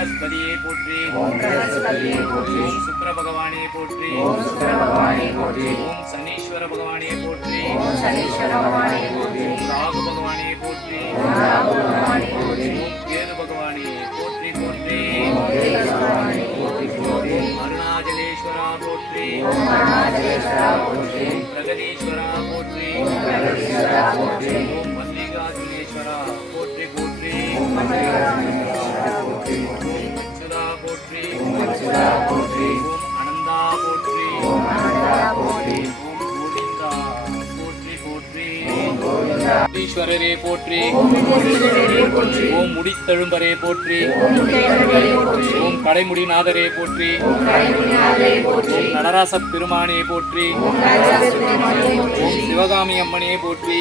பிரகஸ்பதியே போற்றி ஓம் சுக்கிர பகவானே போற்றி ஓம் சனீஸ்வர பகவானே போற்றி ராகு பகவானே போற்றி ஓம் கேது பகவானே போற்றி போற்றி அருணாச்சலேஸ்வரா போற்றி பிரகதீஸ்வரா போற்றி ஓம் மல்லிகார்ஜுனேஸ்வரா போற்றி போற்றி போற்றி. அனந்தா போற்றி. கோவிந்தா ஈஸ்வரரே போற்றி ஓம் முடித்தழும்பரே போற்றி ஓம் கடைமுடிநாதரே போற்றி ஓம் நடராச பெருமானே போற்றி ஓம் சிவகாமி அம்மனே போற்றி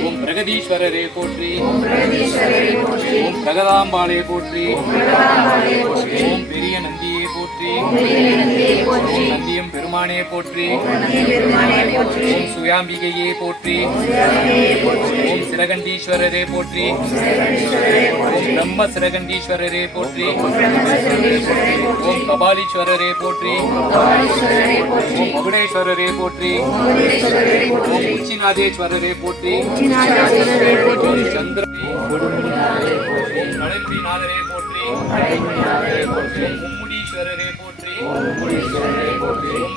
ஓம் பிரகதீஸ்வரரே போற்றி ஓம் பிரகதீஸ்வரரே போற்றி ஓம் பிரகதாம்பாளே போற்றி ஓம் பெரிய நந்தியே நந்தியம் பெருமானே போற்றி நந்தி பெருமானே போற்றி ஓம் சுயாம்பிகையே போற்றி சிவகாமியே போற்றி ஓம் சிறகண்டீஸ்வரரே போற்றி சிவகணேஸ்வரரே ஓம் போற்றி பிரம்ம சிறகண்டீஸ்வரரே போற்றி பிரம்மசுரேஸ்வரரே போற்றி ஓம் கபாலீஸ்வரரே போற்றி கபாலீஸ்வரரே போற்றி ஓம் மகுடேஸ்வரரே போற்றி மகுடேஸ்வரரே போற்றி ஓம் உச்சிநாதேஸ்வரரே போற்றி உச்சிநாதேஸ்வரரே போற்றி ஓம் சந்திர கொடுமுடிநாதரே போற்றி ஓம் கடைமுடிநாதரே போற்றி கலைமுனியாரே போற்றி.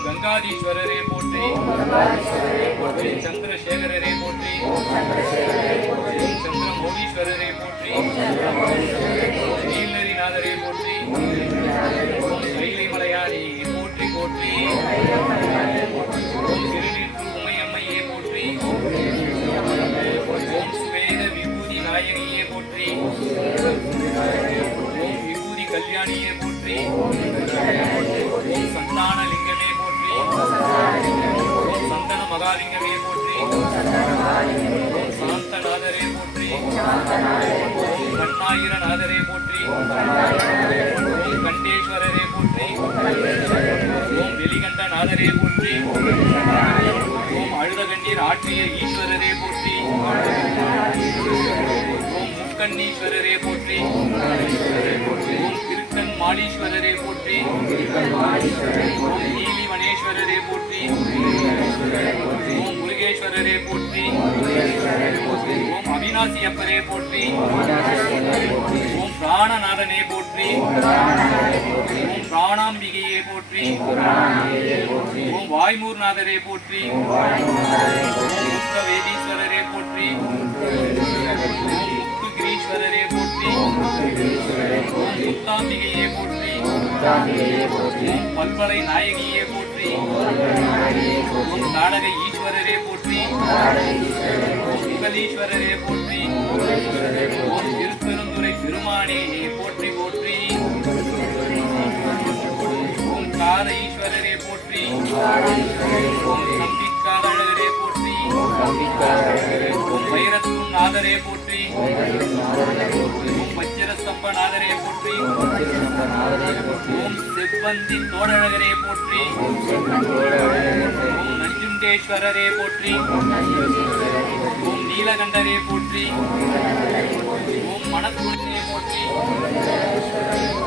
கங்காதீஸ்வரரே போற்றி. கங்காதீஸ்வரரே போற்றி. சந்திரசேகரரே போற்றி. சந்திரமோகீஸ்வரரே போற்றி. நீலரிநாதரே போற்றி போற்றி. கைலை மலையாளி போற்றி. போற்றி திருநீற்று உமையம்மையே போற்றி ஓம் விபூதி நாயகியே போற்றி. ஓம் விபூதி கல்யாணியே போற்றி. போற்றி. சந்தான லிங்கமே போற்றி. சந்தன மகாலிங்கமே போற்றி. சாந்தநாதரே போற்றி. ஓம் கண்ணாயிரநாதரே போற்றி. கண்டேஸ்வரரே போற்றி. ஓம் வெளிகண்டநாதரே போற்றி. ஓம் ஆற்றிய ஈஸ்வரரே போற்றி. ஓம் முக்கண்ணீஸ்வரரே போற்றி. ஓம் திருத்தன் மாலீஸ்வரரே போற்றி. ஓம் நீலிவனேஸ்வரரே போற்றி. ஓம் முருகேஸ்வரரே போற்றி. ஓம் அவிநாசி அப்பரே போற்றி. ஓம் பிராணநாதனே போற்றி. ஓம் பிராணாம்பிகையே போற்றி ஓம் வாய்மூர்நாதரே போற்றி முத்த வேதீஸ்வரரே போற்றி முத்து கிரீஸ்வரரே போற்றி முத்தாம்பிகையே போற்றி பல்வளை நாயகியே போற்றி நாடக ஈஸ்வரரே போற்றி புகழீஸ்வரரே போற்றி ஓம் திருப்பெருந்துறை பெருமானே போற்றி போற்றி ஈஸ்வரரே போற்றி. ஓம் போற்றி. வைரத்தும் நாதரே போற்றி. ஓம் போற்றி. ஓம் செவ்வந்தி தோடழகரே போற்றி. ஓம் நஞ்சுண்டேஸ்வரரே போற்றி. ஓம் நீலகண்டரே போற்றி. ஓம் மணத்துடனே போற்றி.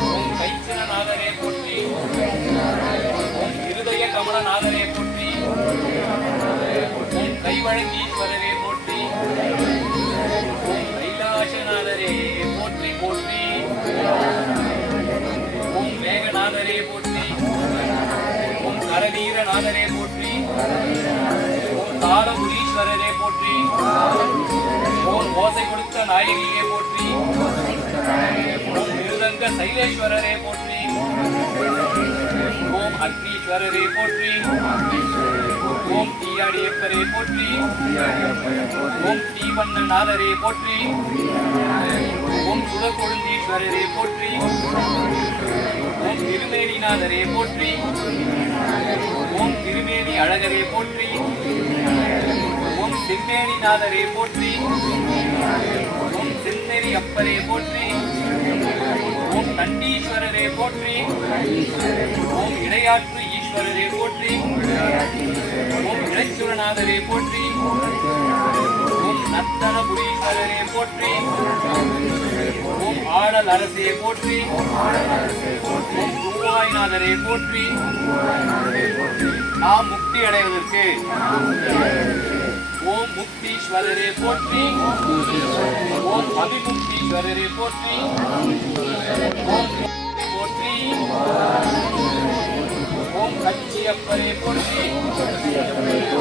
ஓம் கைச்சனநாதரே போற்றி. கமலநாதரே போற்றி கை வழங்கி கைவழங்கீஸ்வரரே போற்றி ஓம் கைலாசநாதரே போற்றி போற்றி ஓம் மேகநாதரே போற்றி ஓம் கரவீரநாதரே போற்றி ஓம் தாளபுரீஸ்வரரே போற்றி ஓம் ஓசை கொடுத்த நாயகியே போற்றி ஓம் மிருதங்க சைலேஸ்வரரே போற்றி ஓம் அக்னீஸ்வரரே போற்றி ஓம் தீயாடியப்பரே போற்றி ஓம் தீவண்ணநாதரே போற்றி ஓம் சுடகொழுந்தீஸ்வரரே போற்றி ஓம் திருமேனிநாதரே போற்றி ஓம் திருமேனி அழகரே போற்றி ஓம் செம்மேனிநாதரே போற்றி ஓம் செந்நெறி அப்பரே போற்றி ஓம் நண்டீஸ்வரரே போற்றி. ஓம் இடையாற்று ஈஸ்வரரே போற்றி. ஓம் இடைச்சுரநாதரே போற்றி. ஓம் நர்த்தனபுரீஸ்வரரே போற்றி. ஓம் ஆடல் அரசே போற்றி. ஓம் குருவாய்நாதரே போற்றி. நாம் முக்தி அடைவதற்கு ஓம் முக்தீஸ்வரரே போற்றி ஓம் அபிமுக்தீஸ்வரரே போற்றி ஓம் போற்றி ஓம் கச்சியப்பரே போற்றி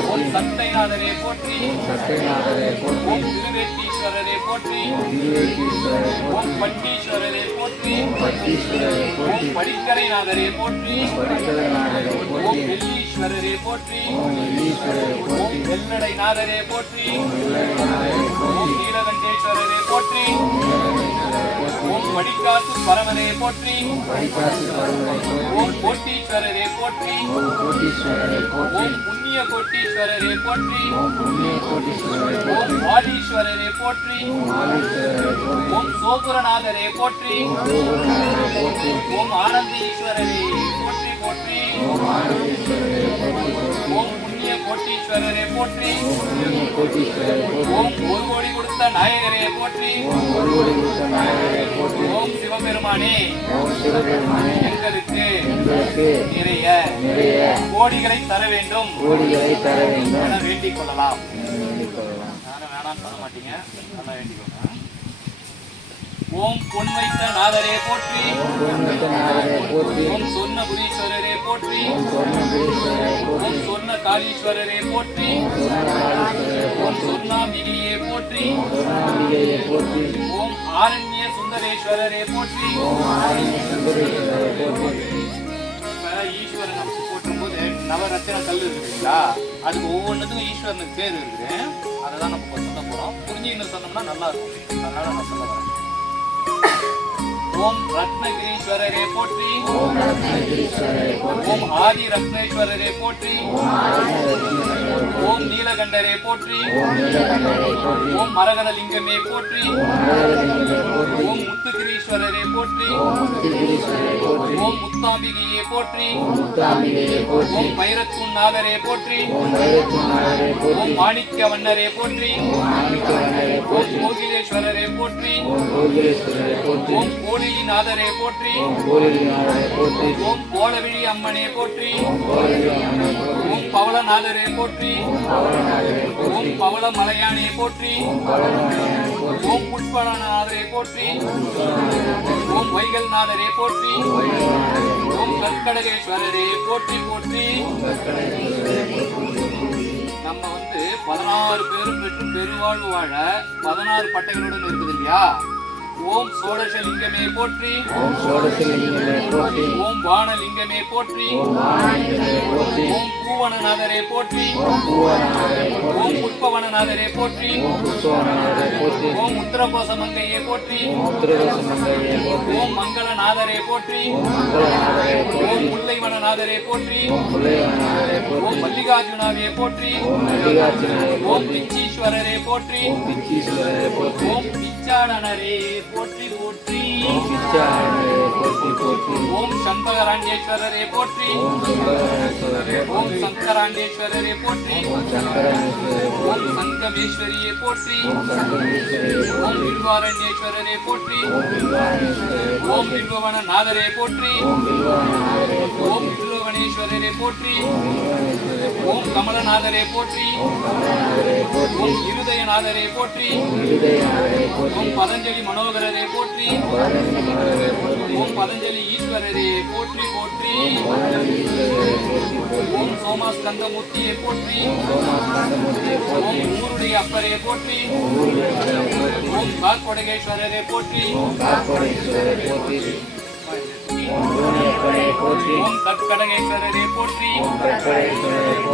ஓம் சத்தைநாதரே போற்றி ஓம் திருவேட்டீஸ்வரரே போற்றி ஓம் பட்டீஸ்வரரே போற்றி ஓம் படிக்கரைநாதரே போற்றி ஓம் வெள்ளீஸ்வரரே போற்றி ஓம் வெள்ளடை நாதரே போற்றி ஓம் நீலகண்டேஸ்வரரே போற்றி ஓம் வடிகாசு பரமரே போற்றி. ஓம் கோட்டீஸ்வரரே போற்றி. ஓம் புண்ணிய கோட்டீஸ்வரரே போற்றி. ஓம் ஆடீஸ்வரரே போற்றி. ஓம் சோபுரநாதரே போற்றி. ஓம் ஆனந்த ஈஸ்வரரே போற்றி போற்றி. ஓம் புண்ணிய கோட்டீஸ்வரரே போற்றி. ஓம் ஒரு கோடி கொடுத்த நாயகரே போற்றி. ஓம் சிவபெருமானே எங்களுக்கு நிறைய கோடிகளை தர வேண்டும். கோடிகளை தர வேண்டும். என வேண்டிக் கொள்ளலாம். வேண்டிக் கொள்ளலாம். வேணாம்னு சொல்ல மாட்டீங்க. நல்லா வேண்டிக்கோங்க ஓம் பொன் வைத்த நாதரே போற்றி. ஓம் சொர்ண புரீஸ்வரரே போற்றி. ஓம் சொர்ண காளீஸ்வரரே போற்றி. ஓம் போற்றி. சொர்ணாம்பிகையை போற்றி. ஓம் ஆரண்ய சுந்தரேஸ்வரரே போற்றி. ஈஸ்வரன் நமக்கு போற்றும்போது நவரத்தின கல் இருக்குங்களா அதுக்கு ஒவ்வொன்றுத்துக்கும் ஈஸ்வரனுக்கு பேர் இருக்குது. அதை தான் நம்ம இப்ப சொல்ல போறோம். புரிஞ்சுன்னு சொன்னோம்னா நல்லா இருக்கும். அதனால நான் சொல்ல வரேன். ஓம் ரத்னகிரீஸ்வரரே போற்றி. ஓம் ஆதி ரத்னேஸ்வரரே போற்றி. ஓம் நீலகண்டரே போற்றி. ஓம் நீலகண்டரை போற்றி. ஓம் மரகதலிங்கமே போற்றி ஓம் முத்துகிரீஸ்வரரே போற்றி. ஓம் முத்தாம்பிகையே போற்றி. ஓம் பைரத்துன் நாதரே போற்றி. ஓம் மாணிக்க வண்ணரே போற்றி. ஓம் மோகி ஓம் போற்றி ஓம் கோகிலேஸ்வரரை போற்றி ஓம் கோழிநாதரே போற்றி ஓம் கோலிநாதரை போற்றி ஓம் கோலவிழி அம்மனே போற்றி ஓம் கோலிலி அம்மனை போற்றி ஓம் பவளநாதரே போற்றி பவளநாதரை போற்றி ஓம் பவள மலையானே போற்றி பவளநாதரை போற்றி ஓம் புஷ்பலநாதரே போற்றி ஓம் வைகல்நாதரே போற்றி ஓம் கற்கடகேஸ்வரரே போற்றி போற்றி நம்ம வந்து பதினாறு பேரும் பெற்று பெருவாழ்வு வாழ பதினாறு பட்டைகளுடன் இருக்குது இல்லையா? ஓம் சோடசலிங்கமே போற்றி ஓம் சோடசலிங்கரை போற்றி ஓம் வானலிங்கமே போற்றி ஓம் வாணிங்கரை போற்றி ஓம் பூவனநாதரே போற்றி ஓம் பூவநாதரை போற்றி ஓம் புஷ்பவனநாதரே போற்றி ஓம் புஷ்பவநாதரை போற்றி ஓம் உத்தரகோசமங்கையே போற்றி ஓம் உத்திரகோசமங்கையை போற்றி ஓம் மங்களநாதரே போற்றி ஓம் மங்களநாதரை போற்றி ஓம் முல்லைவனநாதரே போற்றி ஓம் ஓம் போற்றி மல்லிகார்ஜுனாவே போற்றி ஓம் மல்லிகார்ஜுனரை ஓம் போற்றி பிச்சீஸ்வரரே போற்றி ஓம் பிச்சீஸ்வரரை போற்றி ஓம் பிச்சாடனரே போற்றி போற்றி போற்றி போற்றி ஓம் சண்பகராண்டேஸ்வரரே போற்றி ஓம் சங்கராண்டேஸ்வரரே போற்றி ஓம் சங்கமேஸ்வரியே போற்றி ஓம் வில்வாரண்யேஸ்வரரே போற்றி ஓம் வில்வவன நாதரே போற்றி ஓம் வில்வானநாதரை ஈஸ்வரரே போற்றி. ஓம் கமலநாதரே போற்றி. ஓம் இருதயநாதரே போற்றி. ஓம் பதஞ்சலி மனோகரரே போற்றி. ஓம் பதஞ்சலி ஈஸ்வரரே போற்றி போற்றி. ஓம் சோமாஸ்கந்தமூர்த்தியை போற்றி. ஓம் ஊருடைய அப்பரே போற்றி. ஓம் காக்கொடகேஸ்வரரே போற்றி. ஓம் போற்றி. ஓம் தூணியப்பனை போற்றி.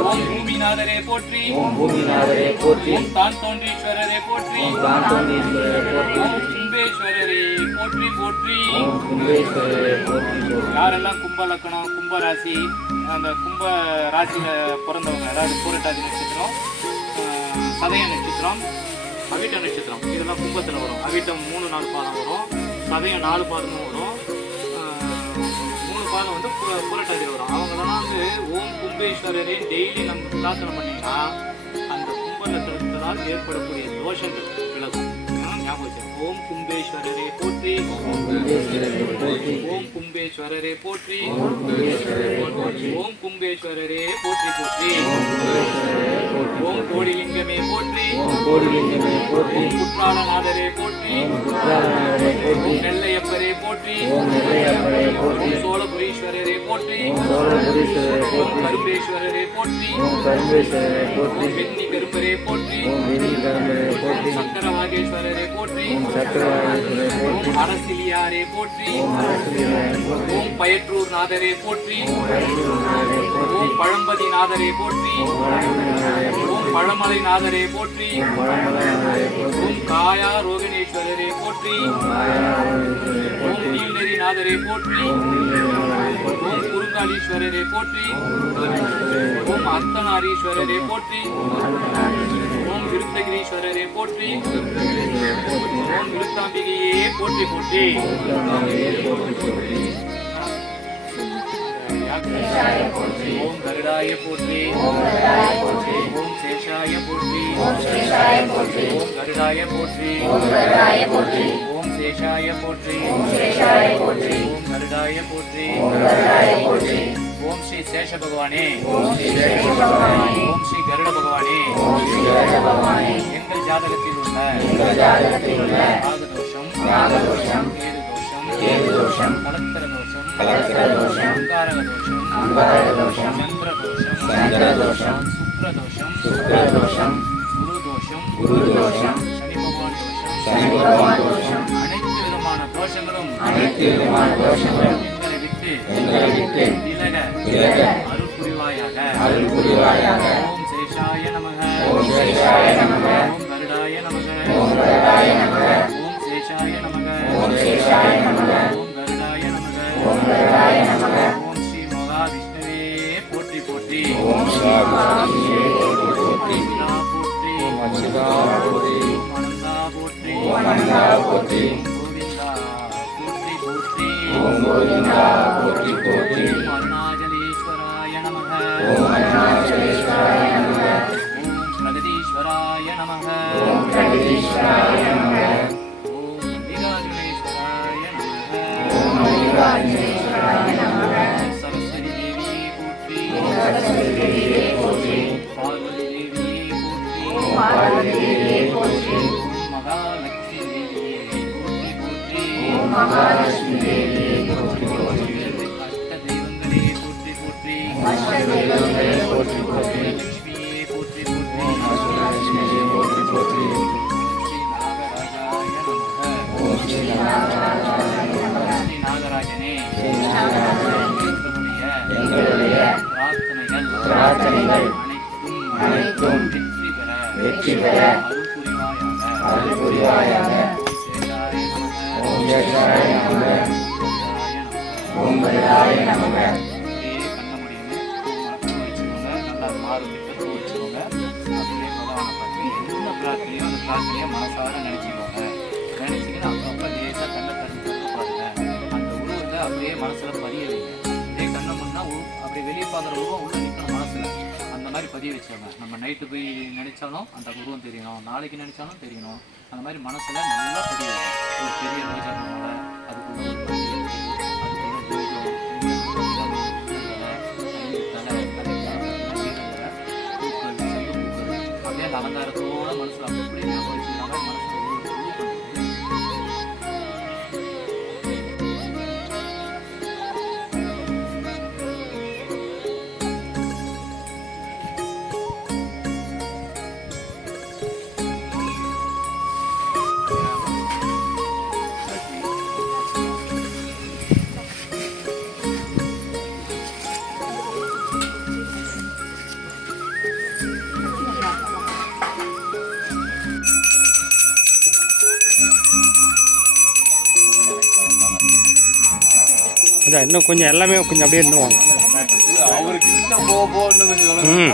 ஓம் பூமிநாதரே போற்றி. ஓம் பூமிநாதரை போற்றி. ஓம் தான் தோன்றீஸ்வரரே போற்றி. ஓம் காந்தோணீஸ்வரரை போற்றி. ஓம் கும்பேஸ்வரரே போற்றி போற்றி. ஓம் கும்பேஸ்வரரை போற்றி போற்றி. யாரெல்லாம் கும்ப லக்கணம் கும்ப ராசி அந்த கும்ப ராசியில பிறந்தவங்க அதாவது பூரட்டாதி நட்சத்திரம் சதய நட்சத்திரம் அவிட்ட நட்சத்திரம் இதெல்லாம் கும்பத்தில் வரும். அவிட்டம் மூணு நாலு பாதம் வரும். சதயம் நாலு பாதமும் வரும். மாதம் வந்து பு- புரட்டாதி வரும் அவங்களாம் வந்து ஓம் கும்பேஸ்வரரே டெய்லி நம்ம பிரார்த்தனை பண்ணீங்கன்னா அந்த கும்ப நட்சத்திரத்தினால் ஏற்படக்கூடிய தோஷங்கள் விலகும். ஓம் கும்பேஸ்வரரே போற்றி. ஓம் கும்பேஸ்வரரே போற்றி. ஓம் கும்பேஸ்வரரே போற்றி. போற்றி. ஓம் கோடிலிங்கமே போற்றி. கோடிலிங்கமே போற்றி குற்றாலநாதரே போற்றி குற்றாலநாதரை போற்றி நெல்லையப்பரே போற்றி நெல்லையப்பரை போற்றி சோழபுரீஸ்வரரே போற்றி சோழபுரீஸ்வரரை போற்றி கரும்பேஸ்வரரே போற்றி ஓம் கரும்பேஸ்வரரை போற்றி வெண்ணி கருப்பரே போற்றி வெண்ணி கரும்பரை போற்றி சக்கரவாகேஸ்வரரே போற்றி ஓம் சக்கரவாகேஸ்வரை ஓம் போற்றி அரசிலியாரே போற்றி ஓம் பயற்றூர் நாதரே போற்றி ஓம் பழம்பதி நாதரே போற்றி ஓம் பழமலை நாதரே போற்றி போற்றி. ஓம் காயா ரோகணேஸ்வரரே போற்றி. ஓம் மாயாவரேஸ்வரரை ஓம் போற்றி. ஓம் நீலநாதரை போற்றி. ஓம் குருங்காலீஸ்வரரே போற்றி. ஓம் போற்றி. ஓம் விருத்தாம்பிகையே போற்றி போற்றி. ஓம் கருடாய போற்றி ஓம் சேஷாய போற்றி ஓம் கருடாய போற்றி ஓம் சேஷாய போற்றி ஓம் கருடாய போற்றி ஓம் ஸ்ரீ சேஷ பகவானே ஓம் ஸ்ரீ கருட பகவானே எங்கள் ஜாதகத்தில் உள்ள சங்கரதோஷம் சங்கரதோஷம் சந்திர குருதோஷம் சுக்ர தோஷம் குரு தோஷம் சனி பகவான் தோஷம் அனைத்து விதமான தோஷங்களும் எங்களை விட்டு விலக அருள் புரிவாயாக ஓம் சேஷாய நமக ஓம் சேஷாய நமக ஓம் கருடாய நமக ஓம் கருடாய நமக ஓம் சேஷாய நமக ஓம் சேஷாய நமக அனந்தா போற்றி கோவிந்தா போற்றி அப்படியே பகவானை பார்த்து என்ன பிரார்த்தனையோ அந்த பிரார்த்தனையை மனசார நினைச்சுக்கோங்க நினைச்சிக்கிட்டு அப்பப்போ லேசாக கண்ணை திறந்து பாருங்க அந்த உருவத்தை அப்படியே பதிய வைங்க அப்படியே கண்ணை முன்னா அப்படியே வெளியே பார்க்குற உருவம் உள்ள மாதிரி பதிய வச்சோங்க. நம்ம நைட்டு போய் நினைச்சாலும் அந்த உருவம் தெரியணும். நாளைக்கு நினைச்சாலும் தெரியணும். அந்த மாதிரி மனசில் நல்லா பதிய ஒரு பெரிய நோய் பூமாலை அதுக்குள்ள அதான் இன்னும் கொஞ்சம் எல்லாமே கொஞ்சம் அப்படியே இன்னும் வாங்க. ம்.